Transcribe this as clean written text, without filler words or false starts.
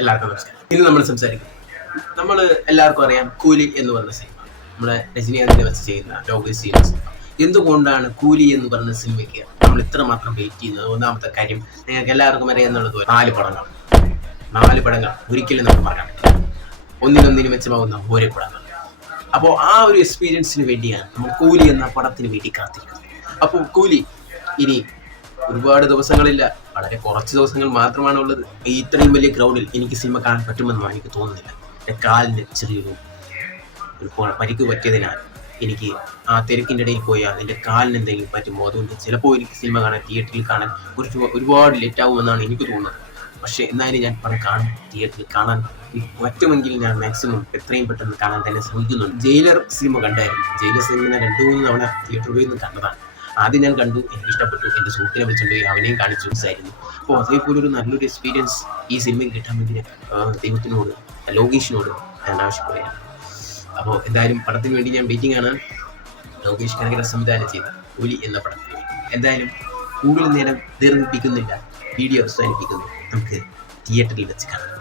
എല്ലാവർക്കും നമസ്കാരം. ഇന്ന് നമ്മൾ സംസാരിക്കുന്നത് നമ്മൾ എല്ലാവർക്കും അറിയാം കൂലി എന്ന് പറഞ്ഞ സിനിമ, നമ്മുടെ രജനീകാന്തിനെ വെച്ച് ചെയ്യുന്ന ലോകേഷ് ചെയ്യുന്ന സിനിമ. എന്തുകൊണ്ടാണ് കൂലി എന്ന് പറഞ്ഞ സിനിമയ്ക്ക് നമ്മൾ ഇത്രമാത്രം വെയിറ്റ് ചെയ്യുന്നത്? ഒന്നാമത്തെ കാര്യം, നിങ്ങൾക്ക് എല്ലാവർക്കും അറിയാമെന്നുള്ളത് 4 പടങ്ങൾ ഒരിക്കലും നമുക്ക് മറക്കാൻ പറ്റില്ല. ഒന്നിനൊന്നിന് മെച്ചമാകുന്ന ഓരോ പടങ്ങൾ. അപ്പോൾ ആ ഒരു എക്സ്പീരിയൻസിന് വേണ്ടിയാണ് നമ്മൾ കൂലി എന്ന പടത്തിന് വേണ്ടി കാത്തിരിക്കുന്നത്. അപ്പോൾ കൂലി ഇനി ഒരുപാട് ദിവസങ്ങളില്ല, വളരെ കുറച്ച് ദിവസങ്ങൾ മാത്രമാണ് ഉള്ളത്. ഇത്രയും വലിയ ക്രൗഡിൽ എനിക്ക് സിനിമ കാണാൻ പറ്റുമെന്നോ എനിക്ക് തോന്നുന്നില്ല. എൻ്റെ കാലിന് ചെറിയൊരു പരിക്ക് പറ്റിയതിനാൽ എനിക്ക് ആ തിരക്കിൻ്റെ ഇടയിൽ പോയാൽ എൻ്റെ കാലിന് എന്തെങ്കിലും പറ്റുമോ, അതുകൊണ്ട് ചിലപ്പോൾ എനിക്ക് സിനിമ കാണാൻ തിയേറ്ററിൽ കാണാൻ ഒരുപാട് ലേറ്റ് ആകുമെന്നാണ് എനിക്ക് തോന്നുന്നത്. പക്ഷേ എന്നാലും ഞാൻ പണം കാണും, തിയേറ്ററിൽ കാണാൻ പറ്റുമെങ്കിൽ ഞാൻ മാക്സിമം എത്രയും പെട്ടെന്ന് കാണാൻ തന്നെ ശ്രമിക്കുന്നുണ്ട്. ജയിലർ സിനിമ കണ്ടായിരുന്നു. ജയിലർ സിനിമ ഞാൻ 2-3 തവണ തിയേറ്ററിൽ പോയി കണ്ടതാണ്. ആദ്യം ഞാൻ കണ്ടു, എനിക്ക് ഇഷ്ടപ്പെട്ടു. എൻ്റെ സുഹൃത്തിനെ വിളിച്ചുകൊണ്ട് പോയി അവനെയും കാണിച്ചു ആയിരുന്നു. അപ്പോൾ അതേപോലെ ഒരു നല്ലൊരു എക്സ്പീരിയൻസ് ഈ സിനിമയിൽ കിട്ടാൻ വേണ്ടി ഞാൻ ദൈവത്തിനോട്, ലോകേഷിനോട് ഞാൻ ആവശ്യപ്പെടുകയാണ്. അപ്പോൾ എന്തായാലും പടത്തിന് വേണ്ടി ഞാൻ വെയിറ്റിംഗ് ആണ്. ലോകേഷ് കനകര സംവിധാനം ചെയ്ത കൂലി എന്ന പടത്തിന് എന്തായാലും കൂടുതൽ നേരം ദീർഘിപ്പിക്കുന്നില്ല, വീഡിയോ അവസാനിപ്പിക്കുന്നു. നമുക്ക് തിയേറ്ററിൽ വെച്ച് കാണാം.